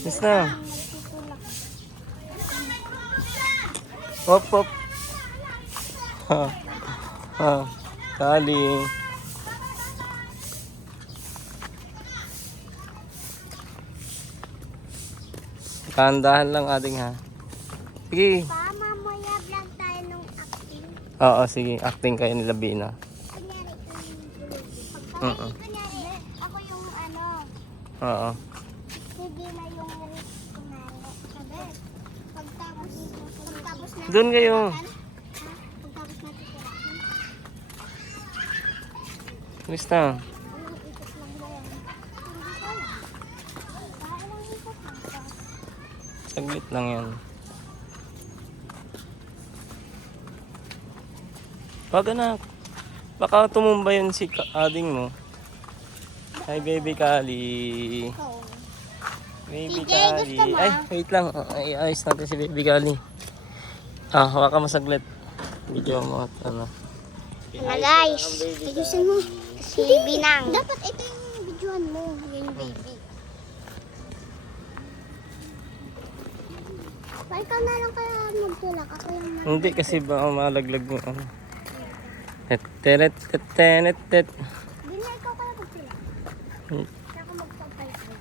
Yes na. Hop, hop. Ha. Ha. Kali. Kandahan lang ating ha. Sige. Pa, mamaya vlog tayo nung acting. Oo, sige. Acting kayo nila Bina. Kunyari, Oo. kunyari, ako yung ano, Oo. hindi na yung risk kunwari. Sabi, pagtapos na. Doon kayo. Pagtapos na titirahan. Yes na. Anong ikot lang ba yan? Hindi ko alam. Ilang ikot lang. Saglit lang yan. Wag na. Baka tumumba yun si ading mo. Hi, baby Kali. Ikaw. Baby CJ, Kali. gusto mo? Ay, wait lang. Ay, ayos natin si baby Kali. Ah, hawakan mo saglit. Video mo at ano. Ano guys? Ayusin mo. Si Binang. Dapat ito yung videoan mo. Yung baby. Pa, ikaw na lang kaya magtulak. Ako yung Hindi kasi ba malaglag mo. Tenet, tenet, tet. Hindi na ikaw kaya magtulak. Kaya ako magpapalipay.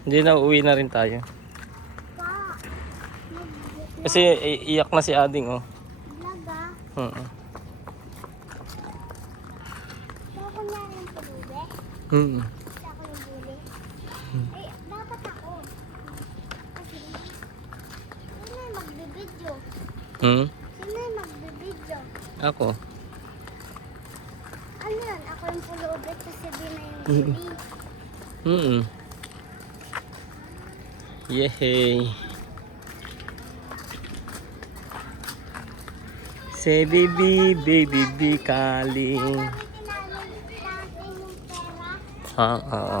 Hindi na, uuwi na rin tayo. Pa, Kasi iyak na si ading, oh. vlog ah. Oo. Kaya ako na lang pulubi. Mm. Kasi ako yung bully. Eh, dapat ako. Kasi, sino yung magbibidyo? Hmm? Sino yung magbibidyo? Ako. Ano yan? Ako yung pulubi kasi Bina yung bully. Mm. Yehey. Say baby, baby, Kali. Kami tinanong natin yung pera. Ha, oo.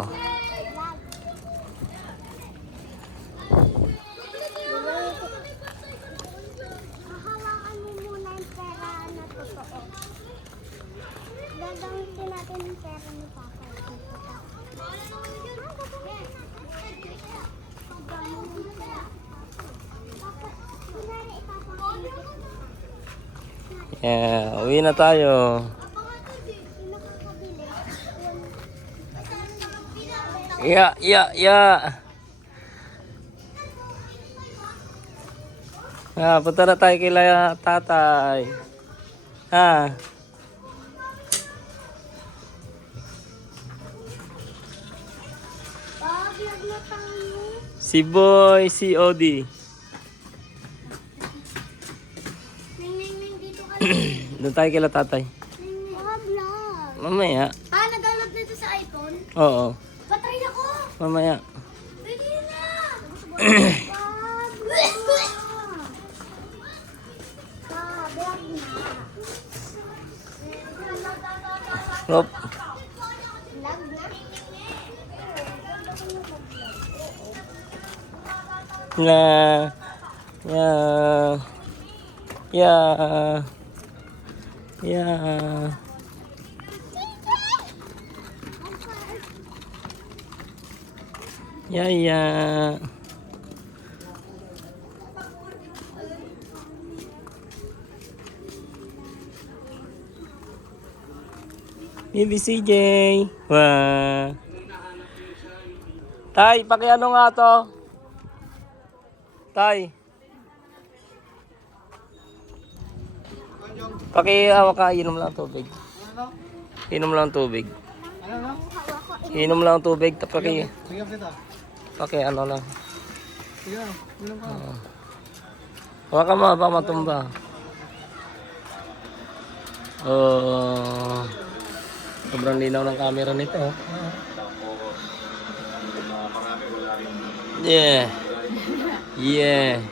Hahawakan mo muna yung pera na totoo. Gagamitin natin yung pera ni Papa. Yeah, uwi na tayo. Ya, ya, ya. Ah, punta na tayo kila tatay. Ha. Vlog na tayo. Si Boy, si Odi. Ning dito ka. Doon tayo kila tatay. Vlog. Mamaya. Ah, nag-download nito sa iPhone? Oo. Patry ako. Mamaya. Pwede na. Vlog na. Hop. Vlog na. Ya. Ya. Ya. Ya. Ya, ya. Baby CJ. Wah. Tay, pakiano nga to? Tay. Paki-hawak ka, inom lang tubig. Inom lang tubig. Inom lang tubig, paki ano lang. Hawakan mo, baka matumba. Oh. Sobrang linaw ng camera nito. Yeah. Yeah.